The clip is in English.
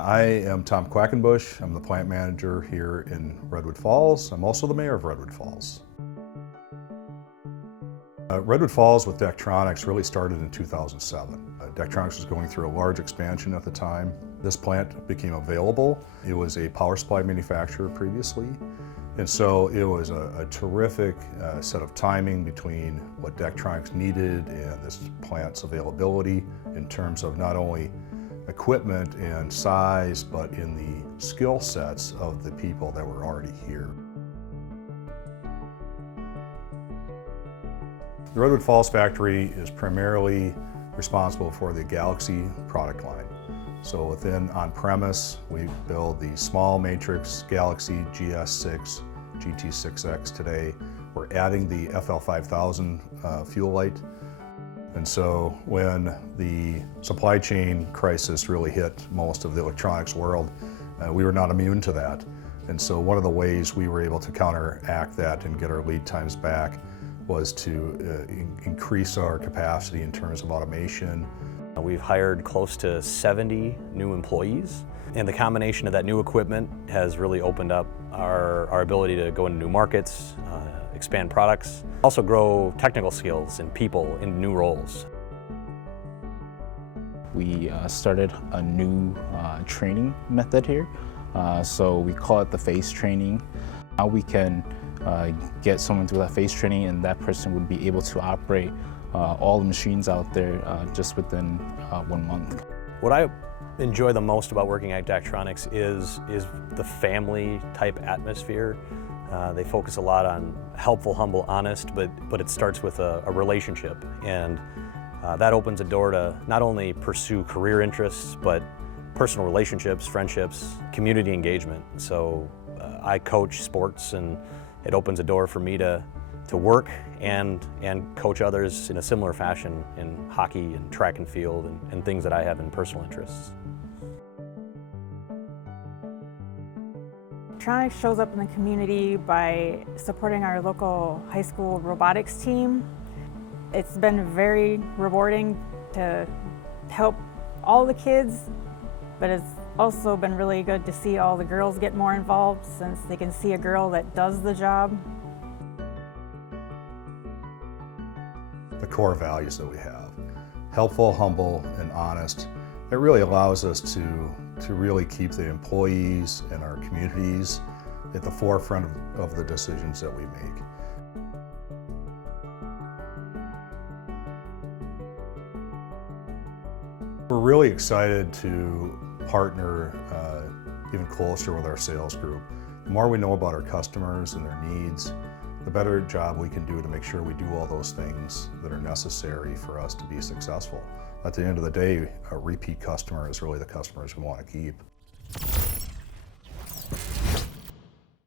I am Tom Quackenbush. I'm the plant manager here in Redwood Falls. I'm also the mayor of Redwood Falls. Redwood Falls with Daktronics really started in 2007. Daktronics was going through a large expansion at the time. This plant became available. It was a power supply manufacturer previously, and so it was a terrific set of timing between what Daktronics needed and this plant's availability in terms of not only equipment and size, but in the skill sets of the people that were already here. The Redwood Falls factory is primarily responsible for the Galaxy product line. So within on-premise, we build the small matrix Galaxy GS6, GT6X today. We're adding the FL5000 fuel light. And so when the supply chain crisis really hit most of the electronics world, we were not immune to that. And so one of the ways we were able to counteract that and get our lead times back was to increase our capacity in terms of automation. We've hired close to 70 new employees, and the combination of that new equipment has really opened up our ability to go into new markets, expand products, also grow technical skills and people in new roles. We started a new training method here, so we call it the phase training. Now we can get someone through that phase training, and that person would be able to operate all the machines out there just within 1 month. What I enjoy the most about working at Daktronics is the family type atmosphere. They focus a lot on helpful, humble, honest, but it starts with a relationship, and that opens a door to not only pursue career interests, but personal relationships, friendships, community engagement. So I coach sports, and it opens a door for me to work and coach others in a similar fashion in hockey and track and field and things that I have in personal interests. Daktronics shows up in the community by supporting our local high school robotics team. It's been very rewarding to help all the kids, but it's also been really good to see all the girls get more involved, since they can see a girl that does the job. The core values that we have, helpful, humble, and honest, it really allows us to really keep the employees and our communities at the forefront of the decisions that we make. We're really excited to partner even closer with our sales group. The more we know about our customers and their needs, the better job we can do to make sure we do all those things that are necessary for us to be successful. At the end of the day, a repeat customer is really the customers we want to keep.